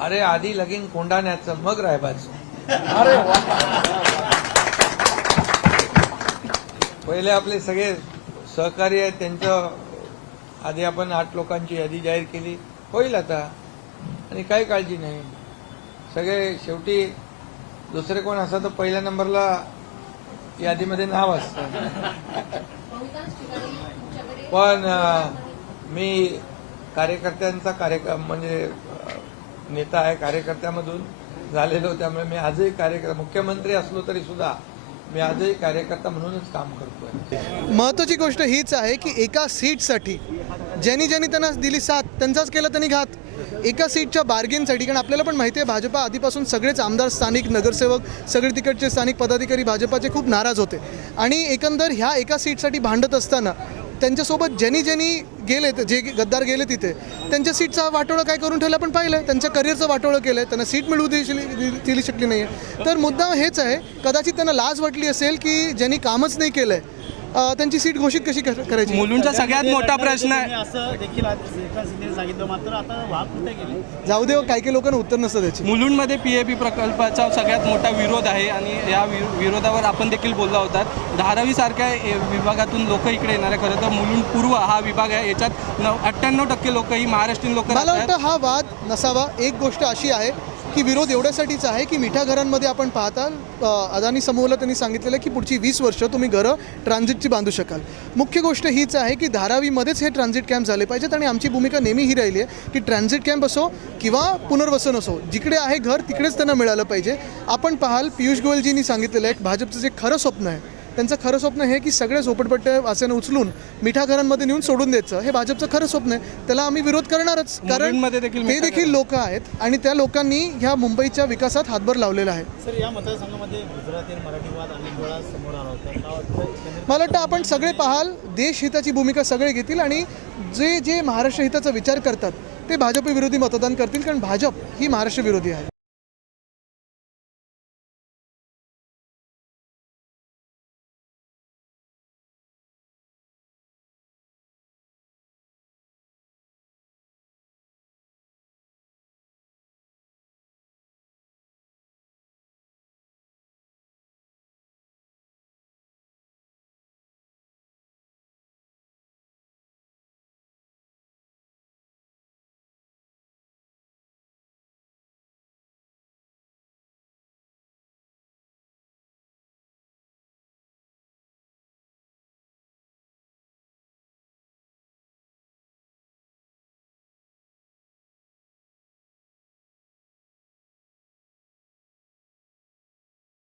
अरे आधी लगीन कोंडाण्याचं मग रायबाचं. अरे पहिले आपले सगळे सहकारी आहेत त्यांचं आधी आपण आठ लोकांची यादी जाहीर केली. होईल आता. आणि काही काळजी नाही. सगळे शेवटी दुसरे कोण असं तर पहिल्या नंबरला यादीमध्ये नाव असतं. पण मी कार्यकर्त्यांचा कार्यक्रम म्हणजे नेता आहे कार्यकर्त्यामधून झालेलो त्यामुळे मी आजही कार्यकर्ता मुख्यमंत्री असलो तरी सुद्धा मी आजही कार्यकर्ता म्हणूनच काम करतोय. महत्वाची गोष्ट हीच आहे की एका सीटसाठी ज्यांनी ज्यांनी त्यांना दिली साथ त्यांचाच केला त्यांनी घात. एका सीटच्या बार्गेनसाठी कारण आपल्याला पण माहिती आहे भाजपा आधीपासून सगळेच आमदार स्थानिक नगरसेवक सगळे तिकडचे स्थानिक पदाधिकारी भाजपाचे खूप नाराज होते. आणि एकंदर ह्या एका सीटसाठी भांडत असताना त्यांच्यासोबत ज्यांनी ज्यांनी गेले जे गद्दार गेले तिथे. त्यांच्या सीटचा वाटोळं काय करून ठेवलं आपण पाहिलं त्यांच्या करिअरचं वाटोळं केलं त्यांना सीट मिळवू दिली दिली शकली नाही आहे तर मुद्दा हेच आहे. कदाचित त्यांना लाज वाटली असेल की ज्यांनी कामच नाही केलं आहे त्यांची सीट घोषित कशी कर- करायची? मुलुंडचा सगळ्यात मोठा प्रश्न आहे. तुम्ही असं देखील आज एकनाथ शिंदे सांगितलं मात्र आता वाघ कुठे गेले? जाऊ दे हो, काही काही लोकांना उत्तर नसतं त्याची. मुलुंडमध्ये पी ए पी प्रकल्पाचा सगळ्यात मोठा विरोध आहे आणि या वि- विरोधावर आपण देखील बोलला होता. धारावी सारख्या विभागातून लोक इकडे येणार आहे खरं तर. मुलुंड पूर्व हा विभाग आहे. याच्यात अठ्ठ्याण्णव टक्के लोक ही महाराष्ट्रीयन लोक मला वाटतं हा वाद नसावा. एक गोष्ट अशी आहे की विरोध एवढ्यासाठीच आहे की मिठा घरांमध्ये आपण पाहता अदानी समूहाला त्यांनी सांगितलेलं आहे की पुढची वीस वर्ष तुम्ही घरं ट्रान्झिटची बांधू शकाल. मुख्य गोष्ट हीच आहे की धारावीमध्येच हे ट्रान्झिट कॅम्प झाले पाहिजेत आणि आमची भूमिका नेहमी ही राहिली आहे की ट्रान्झिट कॅम्प असो किंवा पुनर्वसन असो जिकडे आहे घर तिकडेच त्यांना मिळालं पाहिजे. आपण पाहाल पियुष गोयलजींनी सांगितलेलं आहे भाजपचं जे खरं स्वप्न आहे त्यांचं खरं स्वप्न हे की सगळे झोपडपट्ट्या वासेनं उचलून मिठा घरांमध्ये नेऊन सोडून द्यायचं. हे भाजपचं खरं स्वप्न आहे. त्याला आम्ही विरोध करणारच. कारण मुलुंडमध्ये देखील ते मिठा देखील लोक आहेत आणि त्या लोकांनी ह्या मुंबईच्या विकासात हातभार लावलेला आहे. मला वाटतं आपण सगळे पाहाल देशहिताची भूमिका सगळे घेतील आणि जे जे महाराष्ट्र हिताचा विचार करतात ते भाजप विरोधी मतदान करतील कारण भाजप ही महाराष्ट्र विरोधी आहे.